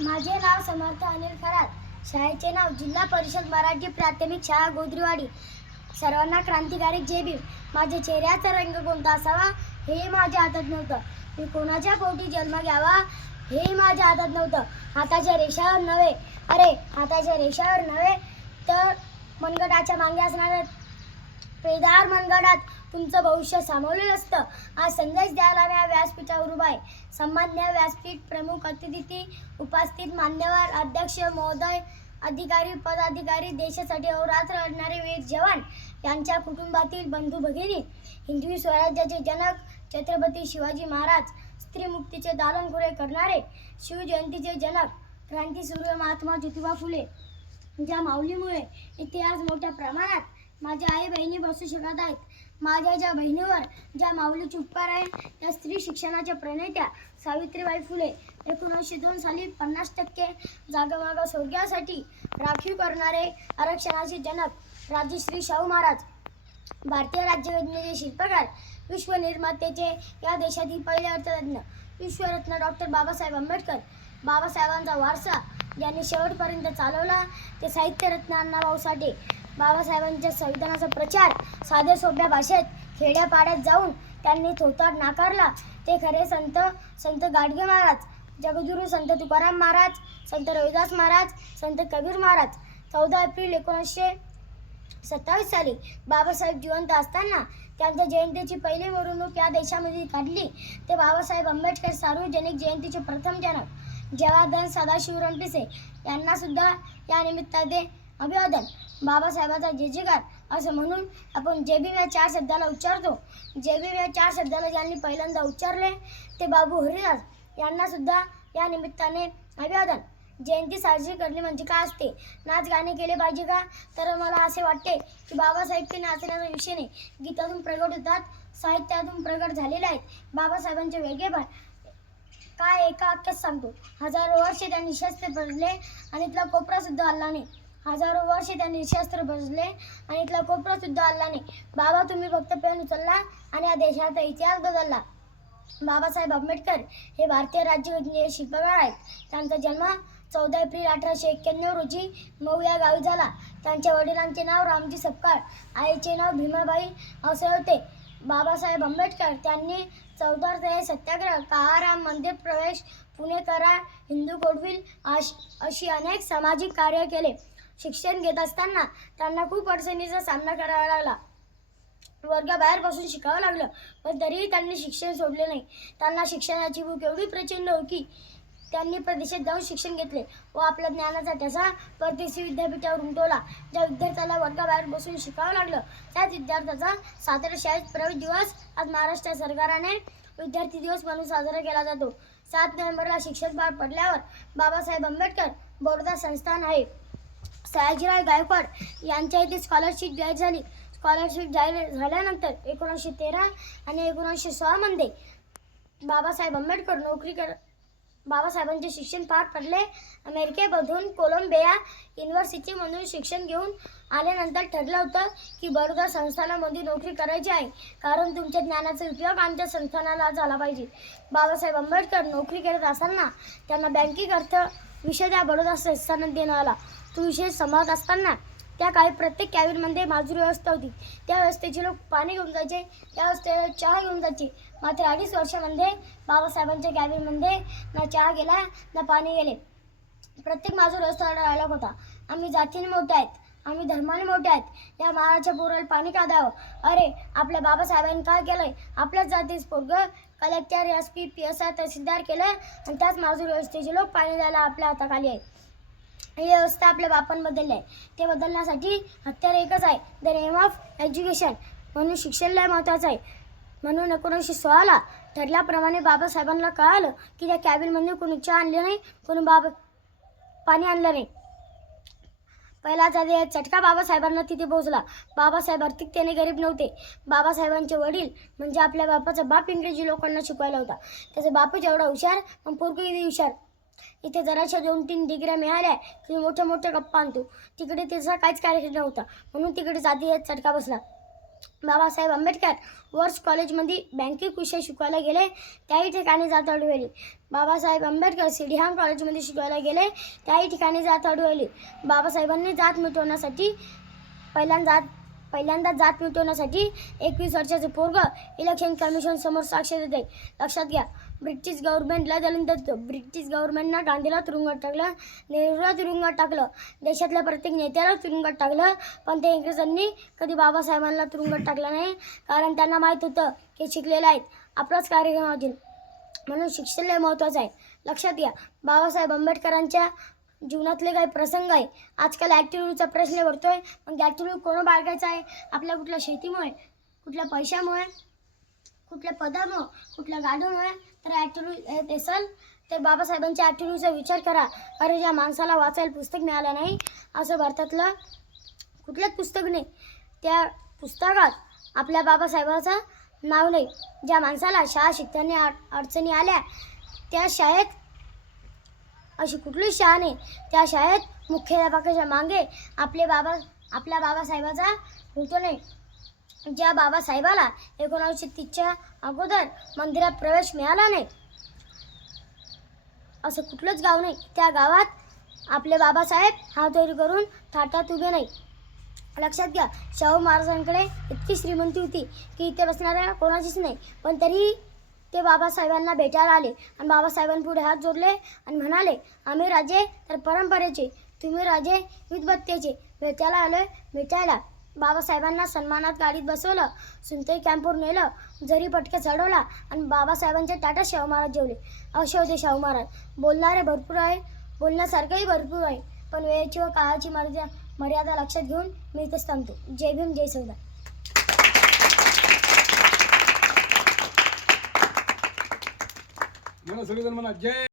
माझे नाव समर्थ अनिल खरात. शाळेचे नाव जिल्हा परिषद मराठी प्राथमिक शाळा गोद्रीवाडी. सर्वांना क्रांतिकारी जय भीम. माझ्या चेहऱ्याचा रंग कोणता असावा हे माझ्या हातात नव्हतं. मी कोणाच्या पोटी जन्म घ्यावा हे माझ्या हातात नव्हतं. हाताच्या रेषावर नव्हे, हाताच्या रेषावर नव्हे तर मनगटाच्या मागे असणाऱ्या पेदार मनगटात तुमचं भविष्य सामावलेलं असतं. आज संदेश द्यायला मी व्यासपीठावर उभा आहे. सन्माननीय व्यासपीठ प्रमुख अतिथी, उपस्थित मान्यवर, अध्यक्ष महोदय, अधिकारी, पदाधिकारी, देशासाठी अहोरात्र लढणारे वीर जवान, यांच्या कुटुंबातील बंधू भगिनी, हिंदवी स्वराज्याचे जनक छत्रपती शिवाजी महाराज, स्त्रीमुक्तीचे दालनखोरे करणारे, शिवजयंतीचे जनक, क्रांतीसूर्य महात्मा ज्योतिबा फुले, ज्या माऊलीमुळे इथे आज मोठ्या प्रमाणात माझ्या आई बहिणी बसू शकत आहेत. माझ्या ज्या बहिणीवर ज्या माऊलीचे उपकार आहे त्या स्त्री शिक्षणाच्या प्रणेत्या सावित्रीबाई फुले, 1902 साली 50% जागा स्वर्गासाठी राखीव करणारे आरक्षणाचे जनक राजश्री शाहू महाराज, भारतीय राज्यघटनेचे शिल्पकार, विश्वनिर्मातेचे या देशातील पहिले अर्थतज्ञ, विश्वरत्न डॉक्टर बाबासाहेब आंबेडकर, बाबासाहेबांचा वारसा ज्यांनी शेवटपर्यंत चालवला ते साहित्यरत्न अण्णाभाऊ साठे, बाबासाहेबांच्या संविधानाचा प्रचार साध्या सोप्या भाषेत खेड्यापाड्यात जाऊन त्यांनी थोताट नाकारला ते खरे संत गाडगे महाराज, जगद्गुरू संत तुकाराम महाराज, संत रविदास महाराज, संत कबीर महाराज. 14 एप्रिल 1927 साली बाबासाहेब जिवंत असताना त्यांच्या जयंतीची पहिली मिरवणूक या देशामध्ये काढली ते बाबासाहेब आंबेडकर सार्वजनिक जयंतीचे प्रथम जनक जवाहरलाल सदाशिव रणपिसे यांना सुद्धा या निमित्ताने अभिवादन. बाबासाहेबांचा जय जयकार असं म्हणून आपण जय भीम या 4 शब्दाला उच्चारतो. जय भीम या 4 शब्दाला ज्यांनी पहिल्यांदा उच्चारले ते बाबू हरिदास यांना सुद्धा या निमित्ताने अभिवादन. जयंती साजरी करणे म्हणजे काय असते? नाच गाणे केले पाहिजे का? तर मला असे वाटते की बाबासाहेब ते नाचण्याचा विषय नाही, गीतातून प्रगट होतात, साहित्यातून प्रगट झालेले आहेत. बाबासाहेबांचे वेगळेपण काय एका वाक्यात सांगतो. हजारो वर्षे त्यांनी शस्त्र भरले आणि इथला कोपरा सुद्धा हल्ला नाही. हजारो वर्षे त्यांनी शस्त्र भरले आणि इथला कोपरा सुद्धा हल्ला नाही. बाबा तुम्ही फक्त पेन उचलला आणि या देशाचा इतिहास बदलला. बाबासाहेब आंबेडकर हे भारतीय राज्यघटनेचे शिल्पकार आहेत. त्यांचा जन्म 14 एप्रिल 1891 रोजी मऊ या गावी झाला. त्यांच्या वडिलांचे नाव रामजी सपकाळ, आईचे नाव भीमाबाई असे होते. बाबासाहेब आंबेडकर त्यांनी चौदार सत्याग्रह, काळाराम मंदिर प्रवेश, पुणे करार, हिंदू कोडविल अशी अनेक सामाजिक कार्य केले. शिक्षण घेत असताना त्यांना खूप अडचणीचा सामना करावा लागला. वर्गाबाहेर बसून शिकावं लागलं, पण तरीही त्यांनी शिक्षण सोडले नाही. त्यांना शिक्षणाची भूक एवढी प्रचंड होती की त्यांनी प्रदेशात जाऊन शिक्षण घेतले व आपल्या ज्ञानाचा ठसा परदेशी विद्यापीठावर उमटवला. ज्या विद्यार्थ्याला वर्गाबाहेर बसून शिकावं लागलं त्याच विद्यार्थ्याचा सातारा शाळेत प्रवेश दिवस आज महाराष्ट्र सरकारने विद्यार्थी दिवस म्हणून साजरा केला जातो. 7 नोव्हेंबरला शिक्षण पार पडल्यावर बाबासाहेब आंबेडकर बडोदा संस्थान आहे, सयाजीराव गायकवाड यांच्या इथे स्कॉलरशिप जाहीर झाली. स्कॉलरशिप जाहीर झाल्यानंतर 1913 आणि 1916 मध्ये बाबासाहेबांचे शिक्षण पार पडले. अमेरिकेमधून कोलंबिया युनिव्हर्सिटीमधून शिक्षण घेऊन आल्यानंतर ठरलं होतं की बडोदा संस्थानामध्ये नोकरी करायची आहे, कारण तुमच्या ज्ञानाचा उपयोग आमच्या संस्थानाला झाला पाहिजे. बाबासाहेब आंबेडकर नोकरी करत असताना त्यांना बँकिंग अर्थ विषय त्या बडोदा संस्थानात देण्यात आला. तो विषय सांभाळत असताना त्या काळी प्रत्येक कॅबिनमध्ये माजूर व्यवस्था होती. त्या व्यवस्थेचे लोक पाणी घेऊन जायचे, त्या व्यवस्थेला चहा घेऊन जायचे. मात्र 2.5 वर्षामध्ये बाबासाहेबांच्या कॅबिनमध्ये ना चहा गेला ना पाणी गेले. प्रत्येक माजूर व्यवस्थेला डायलॉग होता, आम्ही जातीने मोठे आहेत, आम्ही धर्माने मोठे आहेत, या महाराजच्या पोराला पाणी का द्यावं? अरे आपल्या बाबासाहेबांनी काय केलंय? आपल्याच जातीस पोरगं कलेक्टर, SP, PSI, तहसीलदार केलं आणि त्याच माजूर व्यवस्थेचे लोक पाणी द्यायला आपल्या हाताखाली आहेत. ही व्यवस्था आपल्या बापान बदलली आहे. ते बदलण्यासाठी हत्यार एकच आहे, द नेम ऑफ एज्युकेशन. म्हणून शिक्षण लय महत्त्वाचं आहे. म्हणून 1916ला ठरल्याप्रमाणे बाबासाहेबांना कळालं की त्या कॅबिनमध्ये कोणी चहा आणले नाही, कोणी पाणी आणलं नाही. पहिला चटका बाबासाहेबांना तिथे पोहोचला. बाबासाहेब आर्थिकतेने गरीब नव्हते. बाबासाहेबांचे वडील म्हणजे आपल्या बापाचा बाप इंग्रजी लोकांना शिकवायला होता. त्याचा बापच एवढा हुशार, पण पोरगं किती हुशार. इथे जराशा 2-3 डिग्र्या मिळाल्या की मोठ्या मोठ्या गप्पा आणतो. तिकडे त्याचा काहीच कार्यक्रम नव्हता, म्हणून तिकडे जातीय चटका बसला. बाबासाहेब आंबेडकर वर्स कॉलेजमध्ये बँकिंग विषय शिकवायला गेले, त्याही ठिकाणी जात आढळली. बाबासाहेब आंबेडकर सिडिहाम कॉलेजमध्ये शिकवायला गेले, त्याही ठिकाणी जात आढळली. बाबासाहेबांनी जात मिटवण्यासाठी पहिल्यांदा जात मिटवण्यासाठी 21 वर्षाचे पोरगं इलेक्शन कमिशन समोर साक्ष देते. लक्षात घ्या, ब्रिटिश गव्हर्नमेंटला ब्रिटिश गव्हर्नमेंटनं गांधीला तुरुंगात टाकलं, नेहरूला तुरुंगात टाकलं, देशातल्या प्रत्येक नेत्याला तुरुंगात टाकलं, पण ते इंग्रजांनी कधी बाबासाहेबांना तुरुंगात टाकलं नाही, कारण त्यांना माहीत होतं की शिकलेले आहेत, आपलाच कार्यक्रम होतील, म्हणून शिक्षण लय महत्त्वाचं आहे. लक्षात घ्या, बाबासाहेब आंबेडकरांच्या जीवनातले काही प्रसंग आहे. आजकाल ॲक्टिव्हिटीचा प्रश्न पडतोय, मग ॲक्टिव्हिटी कोण बाळगायचा आहे? आपल्या कुठल्या शेतीमुळे, कुठल्या पैशामुळे, कुठल्या पदामुळे, कुठल्या गाडीमुळे? तर ॲक्टिव्हिटी असेल तर बाबासाहेबांच्या ॲक्टिव्हिटीचा विचार करा. अरे, ज्या माणसाला वाचायला पुस्तक मिळालं नाही असं भारतातलं कुठलंच पुस्तक नाही, त्या पुस्तकात आपल्या बाबासाहेबाचं नाव नाही. ज्या माणसाला शाळा शिकताना अडचणी आल्या, त्या शाळेत अशी कुठलीच शाळा नाही, त्या शाळेत मुख्याध्यापकाच्या मागे आपल्या बाबासाहेबाचा फोटो नाही. ज्या बाबासाहेबाला 1930च्या अगोदर मंदिरात प्रवेश मिळाला नाही, असं कुठलंच गाव नाही, त्या गावात आपले बाबासाहेब हातोरी करून थाटात उभे नाही. लक्षात घ्या, शाहू महाराजांकडे इतकी श्रीमंती होती की इथे बसणाऱ्या कोणाचीच नाही, पण तरीही ते बाबासाहेबांना भेटायला आले आणि बाबासाहेबांपुढे हात जोडले आणि म्हणाले, आम्ही राजे तर परंपरेचे, तुम्ही राजे विद्वत्तेचे, भेटायला. बाबासाहेबांना सन्मानात गाडीत बसवलं, सुनतई कॅम्पवर नेलं, जरी पटके चढवला आणि बाबासाहेबांच्या ताटात शाहू महाराज जेवले. असे होते शाहू महाराज. बोलणारे भरपूर आहे, बोलण्यासारखंही भरपूर आहे, पण वेळेची व काळाची मर्यादा लक्षात घेऊन मी इथेच थांबतो. जय भीम, जय सरदार. सगळेजण म्हणा जय